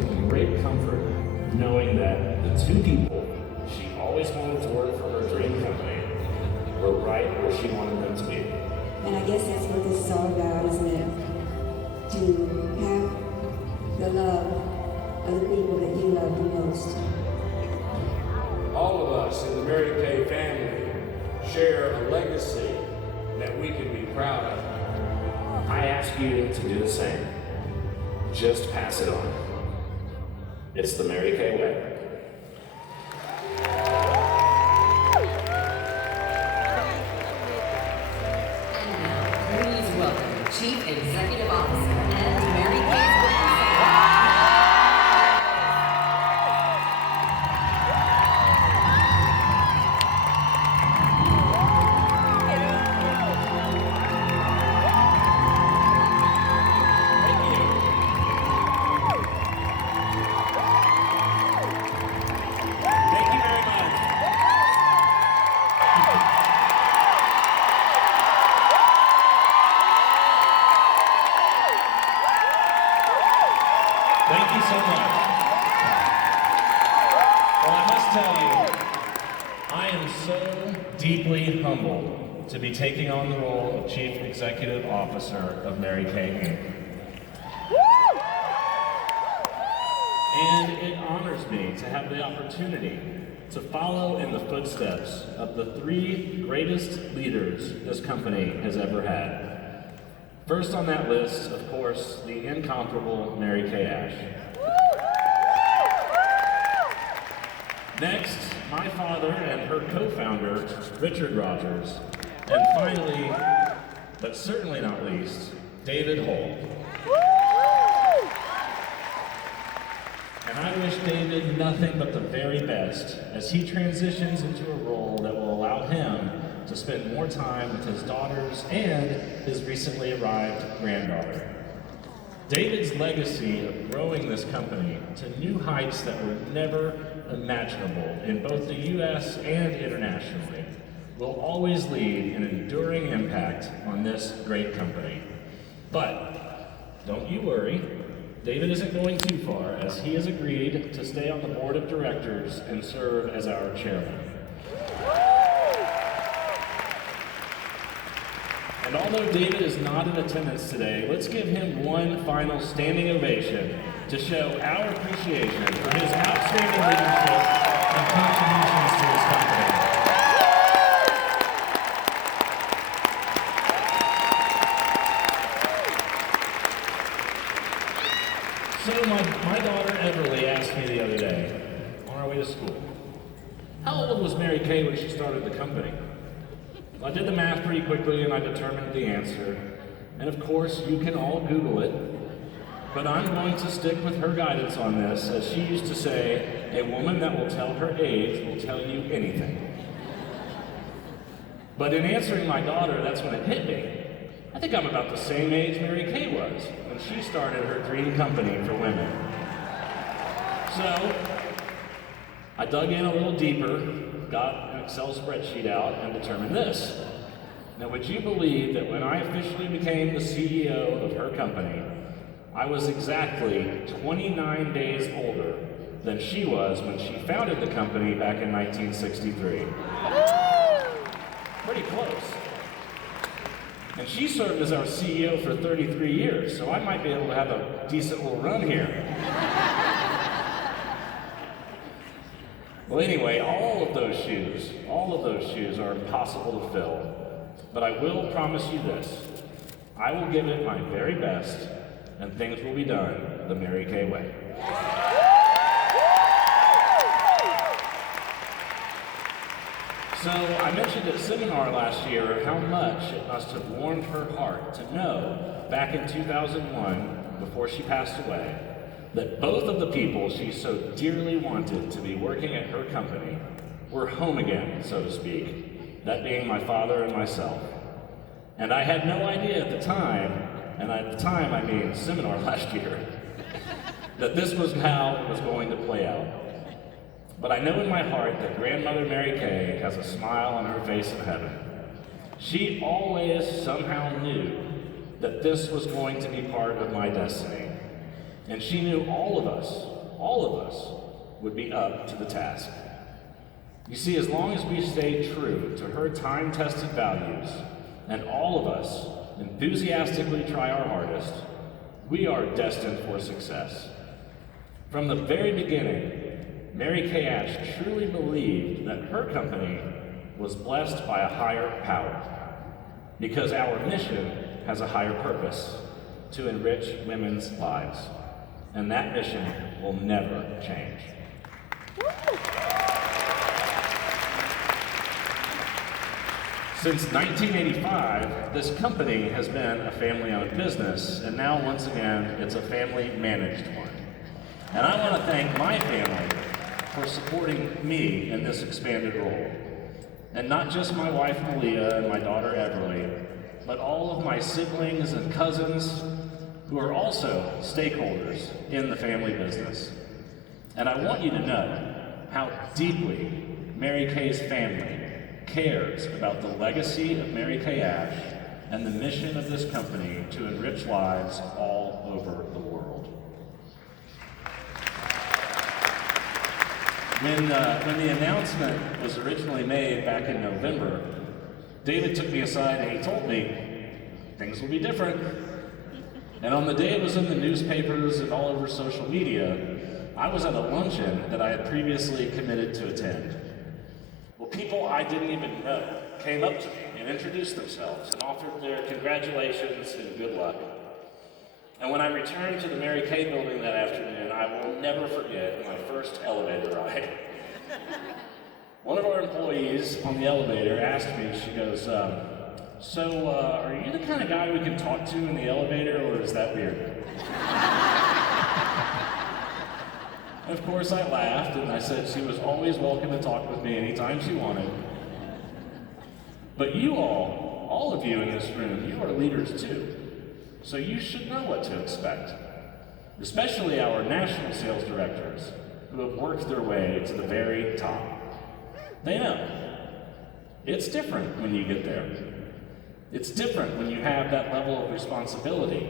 took great comfort knowing that the two people she always wanted to work for her dream company were right where she wanted them to be. And I guess that's what this is all about, isn't it? To have the love of the people that you love the most. All of us in the Mary Kay family share a legacy that we can be proud of. I ask you to do the same. Just pass it on. It's the Mary Kay way. And now, please welcome Chief Executive Officer and Mary Kay's Thank you so much. Well, I must tell you, I am so deeply humbled to be taking on the role of Chief Executive Officer of Mary Kay Inc. And it honors me to have the opportunity to follow in the footsteps of the three greatest leaders this company has ever had. First on that list, of course, the incomparable Mary Kay Ash. Next, my father and her co-founder, Richard Rogers. And finally, but certainly not least, David Holt. And I wish David nothing but the very best as he transitions into a role that will allow him to spend more time with his daughters and his recently arrived granddaughter. David's legacy of growing this company to new heights that were never imaginable in both the US and internationally will always leave an enduring impact on this great company. But don't you worry, David isn't going too far as he has agreed to stay on the board of directors and serve as our chairman. And although David is not in attendance today, let's give him one final standing ovation to show our appreciation for his outstanding leadership and contributions to his company. So my daughter Everly asked me the other day, on our way to school, how old was Mary Kay when she started the company? I did the math pretty quickly and I determined the answer. And of course, you can all Google it, but I'm going to stick with her guidance on this. As she used to say, a woman that will tell her age will tell you anything. But in answering my daughter, that's when it hit me. I think I'm about the same age Mary Kay was when she started her dream company for women. So, I dug in a little deeper, got an Excel spreadsheet out, and determined this. Now, would you believe that when I officially became the CEO of her company, I was exactly 29 days older than she was when she founded the company back in 1963. Pretty close. And she served as our CEO for 33 years, so I might be able to have a decent little run here. Well, anyway, all of those shoes are impossible to fill. But I will promise you this, I will give it my very best, and things will be done the Mary Kay way. So I mentioned at seminar last year how much it must have warmed her heart to know back in 2001, before she passed away, that both of the people she so dearly wanted to be working at her company were home again, so to speak, that being my father and myself. And I had no idea at the time, and at the time I mean seminar last year, that this was how it was going to play out. But I know in my heart that grandmother Mary Kay has a smile on her face in heaven. She always somehow knew that this was going to be part of my destiny. And she knew all of us, would be up to the task. You see, as long as we stay true to her time-tested values, and all of us enthusiastically try our hardest, we are destined for success. From the very beginning, Mary Kay Ash truly believed that her company was blessed by a higher power, because our mission has a higher purpose, to enrich women's lives. And that mission will never change. Since 1985, this company has been a family-owned business, and now once again, it's a family-managed one. And I want to thank my family for supporting me in this expanded role. And not just my wife Malia and my daughter Everly, but all of my siblings and cousins who are also stakeholders in the family business. And I want you to know how deeply Mary Kay's family cares about the legacy of Mary Kay Ash and the mission of this company to enrich lives all over the world. When the announcement was originally made back in November, David took me aside and he told me, things will be different. And on the day it was in the newspapers and all over social media, I was at a luncheon that I had previously committed to attend. Well, people I didn't even know came up to me and introduced themselves and offered their congratulations and good luck. And when I returned to the Mary Kay building that afternoon, I will never forget my first elevator ride. One of our employees on the elevator asked me, she goes, so are you the kind of guy we can talk to in the elevator, or is that weird? Of course, I laughed and I said she was always welcome to talk with me anytime she wanted. But you all of you in this room, you are leaders too. So you should know what to expect, especially our national sales directors who have worked their way to the very top. They know. It's different when you get there. It's different when you have that level of responsibility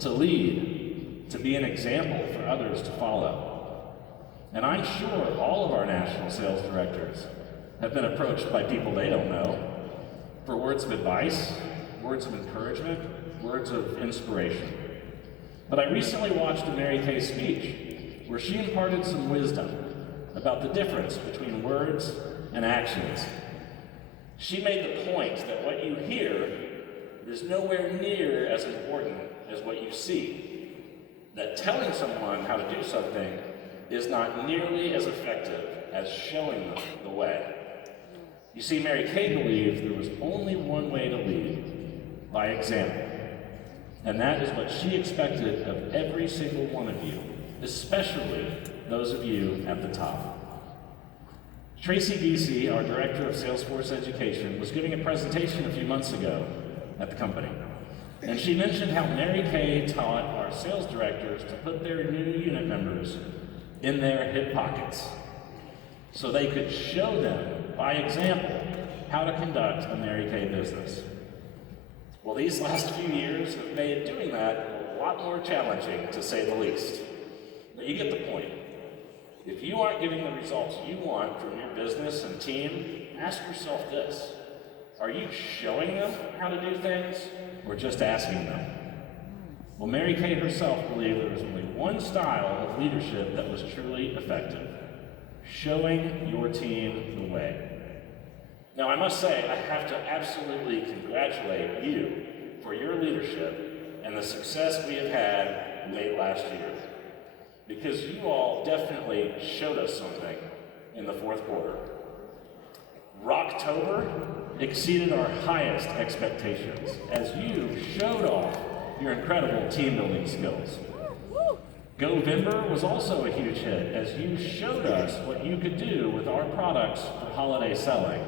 to lead, to be an example for others to follow. And I'm sure all of our national sales directors have been approached by people they don't know for words of advice, words of encouragement, words of inspiration. But I recently watched a Mary Kay speech where she imparted some wisdom about the difference between words and actions. She made the point that what you hear is nowhere near as important as what you see. That telling someone how to do something is not nearly as effective as showing them the way. You see, Mary Kay believed there was only one way to lead, by example. And that is what she expected of every single one of you, especially those of you at the top. Tracy Giese, our Director of Salesforce Education, was giving a presentation a few months ago at the company. And she mentioned how Mary Kay taught our sales directors to put their new unit members in their hip pockets so they could show them, by example, how to conduct a Mary Kay business. Well, these last few years have made doing that a lot more challenging, to say the least. But you get the point. If you aren't getting the results you want from your business and team, ask yourself this. Are you showing them how to do things, or just asking them? Well, Mary Kay herself believed there was only one style of leadership that was truly effective: showing your team the way. Now, I must say, I have to absolutely congratulate you for your leadership and the success we have had late last year, because you all definitely showed us something in the fourth quarter. Rocktober exceeded our highest expectations as you showed off your incredible team building skills. Govember was also a huge hit as you showed us what you could do with our products for holiday selling.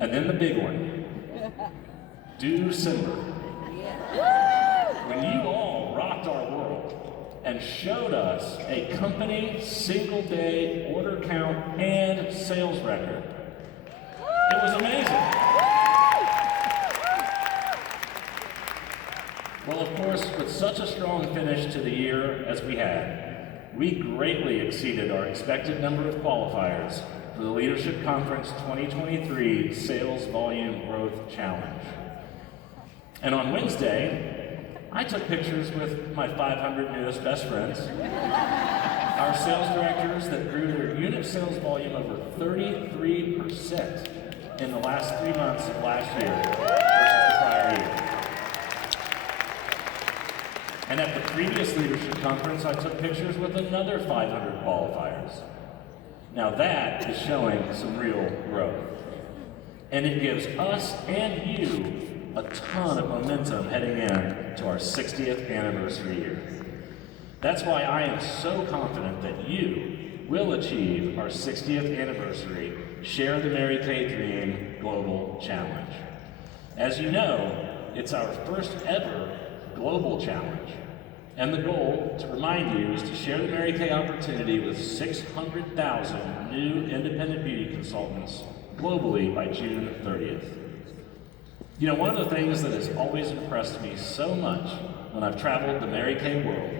And then the big one, December, when you all rocked our world and showed us a company single-day order count and sales record. It was amazing. Well, of course, with such a strong finish to the year as we had, we greatly exceeded our expected number of qualifiers for the Leadership Conference 2023 Sales Volume Growth Challenge. And on Wednesday, I took pictures with my 500 newest best friends, our sales directors that grew their unit sales volume over 33% in the last 3 months of last year versus the prior year. And at the previous leadership conference, I took pictures with another 500 qualifiers. Now that is showing some real growth. And it gives us and you a ton of momentum heading in to our 60th anniversary year. That's why I am so confident that you will achieve our 60th anniversary Share the Mary Kay Dream Global Challenge. As you know, it's our first ever global challenge. And the goal, to remind you, is to share the Mary Kay opportunity with 600,000 new independent beauty consultants globally by June 30th. You know, one of the things that has always impressed me so much when I've traveled the Mary Kay world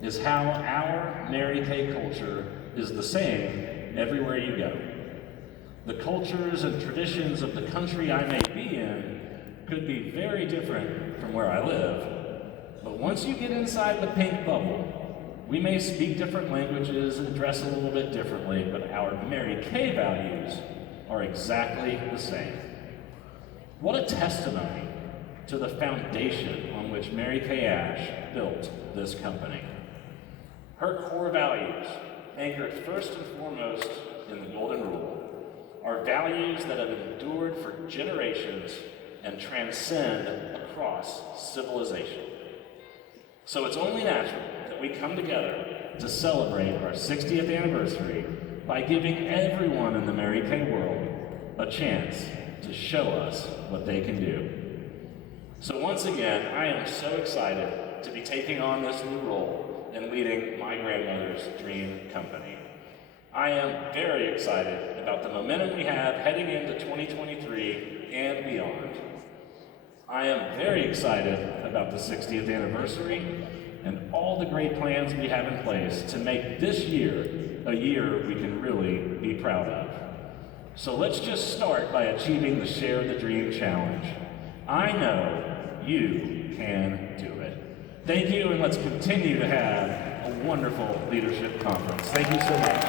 is how our Mary Kay culture is the same everywhere you go. The cultures and traditions of the country I may be in could be very different from where I live, but once you get inside the pink bubble, we may speak different languages and dress a little bit differently, but our Mary Kay values are exactly the same. What a testimony to the foundation on which Mary Kay Ash built this company. Her core values, anchored first and foremost in the Golden Rule, are values that have endured for generations and transcend across civilization. So it's only natural that we come together to celebrate our 60th anniversary by giving everyone in the Mary Kay world a chance to show us what they can do. So once again, I am so excited to be taking on this new role and leading my grandmother's dream company. I am very excited about the momentum we have heading into 2023 and beyond. I am very excited about the 60th anniversary and all the great plans we have in place to make this year a year we can really be proud of. So let's just start by achieving the Share the Dream Challenge. I know you can do it. Thank you, and let's continue to have a wonderful leadership conference. Thank you so much.